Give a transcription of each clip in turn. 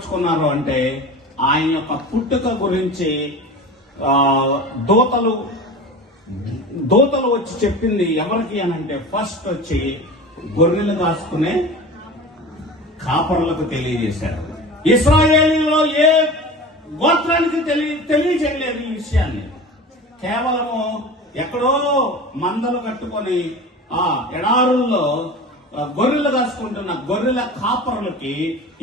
ఏర్పరచుకున్నారు అంటే ఆయన యొక్క పుట్టుక గురించి దూతలు వచ్చి చెప్పింది ఎవరికి అనంటే ఫస్ట్ వచ్చి గొర్రెలు కాసుకునే కాపరులకు తెలియజేశారు. ఇశ్రాయేలీలో ఏ గోత్రానికి తెలియజేయలేదు ఈ విషయాన్ని. కేవలము ఎక్కడో మందలు కట్టుకొని ఆ ఎడారుల్లో గొర్రెలు కాసుకుంటున్న గొర్రెల కాపరులకి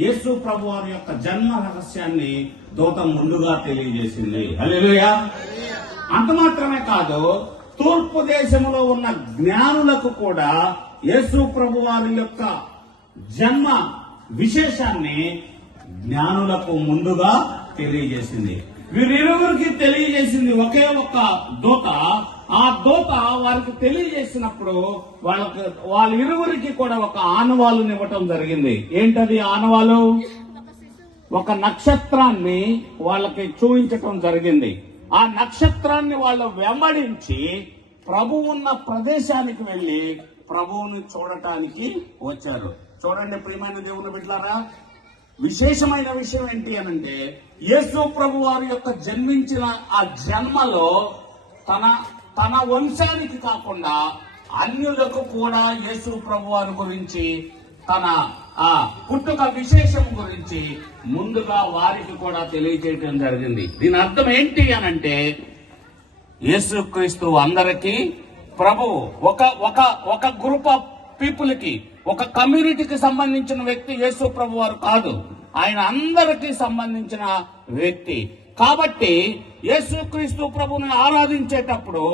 యేసు ప్రభు వారి యొక్క జన్మ రహస్యాన్ని దూత ముందుగా తెలియజేసింది. హల్లెలూయా. అంత మాత్రమే కాదు, తూర్పు దేశంలో ఉన్న జ్ఞానులకు కూడా యేసు ప్రభు వారి యొక్క జన్మ విశేషాన్ని జ్ఞానులకు ముందుగా తెలియజేసింది. వీరిరువురికి తెలియజేసింది ఒకే ఒక దూత. ఆ దూత వారికి తెలియజేసినప్పుడు వాళ్ళిరువురికి కూడా ఒక ఆనవాలుని ఇవ్వటం జరిగింది. ఏంటది ఆనవాలు? ఒక నక్షత్రాన్ని వాళ్ళకి చూపించటం జరిగింది. ఆ నక్షత్రాన్ని వాళ్ళు వెంబడించి ప్రభు ఉన్న ప్రదేశానికి వెళ్లి ప్రభువుని చూడటానికి వచ్చారు. చూడండి ప్రియమైన దేవుని బిడ్డలారా, విశేషమైన విషయం ఏంటి అనంటే యేసు ప్రభు వారి యొక్క జన్మించిన ఆ జన్మలో తన వంశానికి కాకుండా అన్యులకు కూడా యేసు ప్రభు వారి గురించి తన ఆ పుట్టుక విశేషం గురించి ముందుగా వారికి కూడా తెలియజేయడం జరిగింది. దీని అర్థం ఏంటి అనంటే యేసుక్రీస్తు అందరికీ ప్రభు. ఒక గ్రూప్ ఆఫ్ పీపుల్ కి, ఒక కమ్యూనిటీకి సంబంధించిన వ్యక్తి యేసు ప్రభు వారు కాదు. ఆయన అందరికీ సంబంధించిన వ్యక్తి. కాబట్టి యేసుక్రీస్తు ప్రభుని ఆరాధించేటప్పుడు